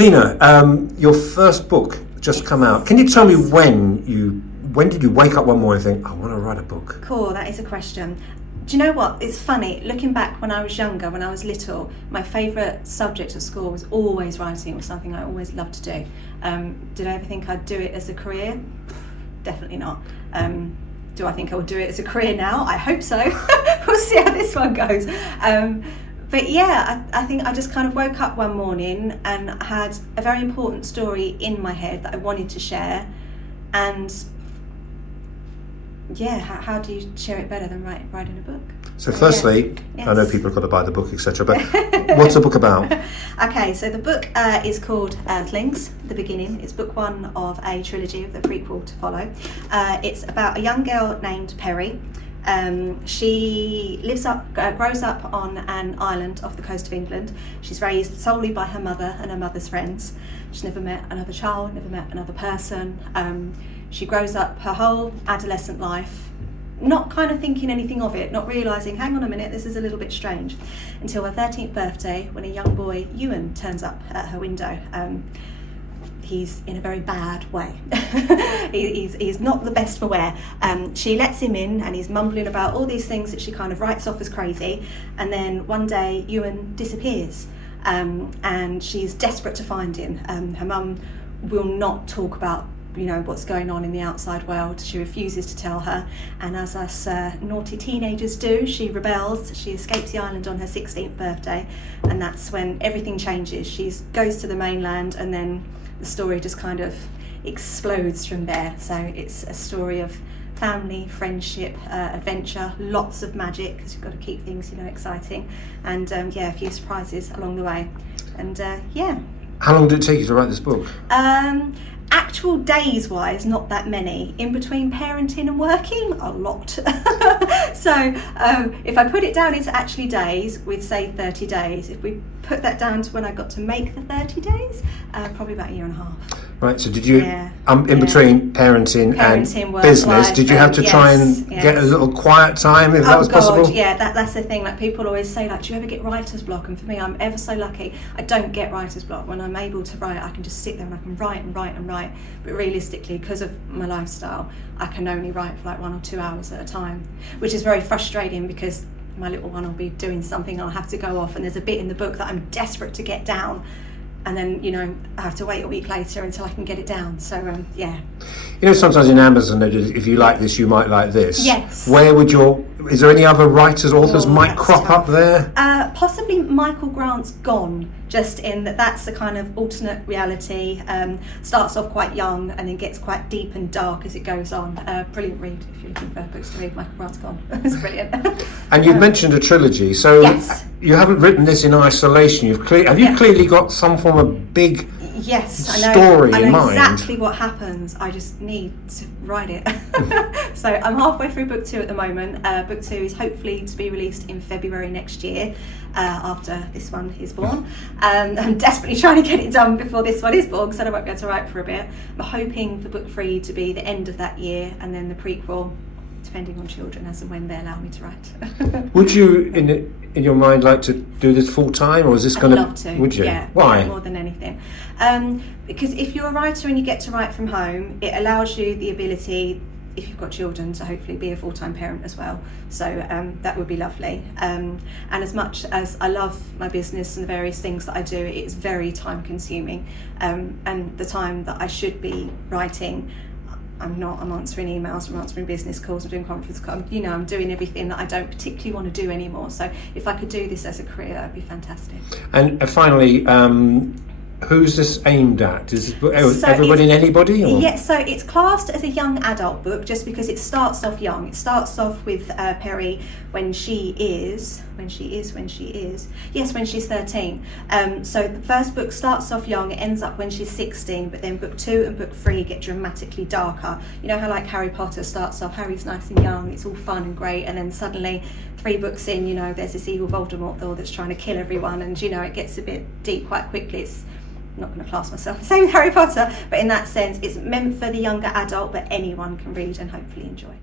Tina, your first book just come out. Can you tell me when did you wake up one morning and think, I want to write a book? Cool, that is a question. Do you know what? It's funny, looking back when I was younger, when I was little, my favourite subject at school was always writing. It was something I always loved to do. Did I ever think I'd do it as a career? Definitely not. Do I think I would do it as a career now? I hope so. We'll see how this one goes. But yeah, I think I just kind of woke up one morning and had a very important story in my head that I wanted to share. And yeah, how do you share it better than writing a book? So firstly, Yes. I know people have got to buy the book, etc. But what's the book about? Okay, so the book is called Earthlings, the beginning. It's book one of a trilogy of the prequel to follow. It's about a young girl named Perry. She grows up on an island off the coast of England. She's raised solely by her mother and her mother's friends. She's never met another child, never met another person. She grows up her whole adolescent life not kind of thinking anything of it, not realising, hang on a minute, this is a little bit strange, until her 13th birthday when a young boy, Ewan, turns up at her window. He's in a very bad way. he's not the best for wear. She lets him in and he's mumbling about all these things that she kind of writes off as crazy, and then one day Ewan disappears, and she's desperate to find him. Her mum will not talk about what's going on in the outside world. She refuses to tell her, and as us naughty teenagers do, she rebels. She escapes the island on her 16th birthday, and that's when everything changes. She goes to the mainland, and then the story just kind of explodes from there. So it's a story of family, friendship, adventure, lots of magic, because you've got to keep things exciting, and a few surprises along the way. And How long did it take you to write this book? Actual days wise, not that many. In between parenting and working, a lot. So if I put it down into actually days, we'd say 30 days. If we put that down to when I got to make the 30 days, probably about a year and a half. Right, so did you, between parenting and work, business, life, did you have to try and get a little quiet time if that was possible? Yeah, that's the thing. Like, people always say, like, do you ever get writer's block? And for me, I'm ever so lucky. I don't get writer's block. When I'm able to write, I can just sit there and I can write and write and write. But realistically, because of my lifestyle, I can only write for like 1 or 2 hours at a time, which is very frustrating because my little one will be doing something, I'll have to go off, and there's a bit in the book that I'm desperate to get down, and then I have to wait a week later until I can get it down. So sometimes in Amazon they do, if you like this you might like this. Yes. Is there any other writers, authors might crop up there? Possibly Michael Grant's Gone, just in that's the kind of alternate reality. Starts off quite young and then gets quite deep and dark as it goes on. Brilliant read if you're looking for books to read. Michael Grant's Gone. It's brilliant. And you've mentioned a trilogy, so yes. You haven't written this in isolation. Have you clearly got some form of big story in mind? Exactly what happens. I just need to write it. So I'm halfway through book 2 at the moment. Book 2 is hopefully to be released in February next year, after this one is born. I'm desperately trying to get it done before this one is born, because I won't be able to write for a bit. I'm hoping for book 3 to be the end of that year, and then the prequel, depending on children as and when they allow me to write. Would you, in your mind, like to do this full time, or is this going to? I'd love to. Would you? Yeah. Why? More than anything, because if you're a writer and you get to write from home, it allows you the ability, if you've got children, to hopefully be a full-time parent as well. So that would be lovely. And as much as I love my business and the various things that I do, it's very time-consuming. And the time that I should be writing, I'm not. I'm answering emails, I'm answering business calls, I'm doing conference calls, I'm doing everything that I don't particularly want to do anymore. So if I could do this as a career, that would be fantastic. And finally, who's this aimed at? Is it everybody and anybody? Or? Yeah, so it's classed as a young adult book just because it starts off young. It starts off with Perry when she's 13. So the first book starts off young, it ends up when she's 16, but then book 2 and book 3 get dramatically darker. You know how like Harry Potter starts off, Harry's nice and young, it's all fun and great, and then suddenly 3 books in, there's this evil Voldemort that's trying to kill everyone, and it gets a bit deep quite quickly. It's not going to class myself the same with Harry Potter, but in that sense it's meant for the younger adult, but anyone can read and hopefully enjoy.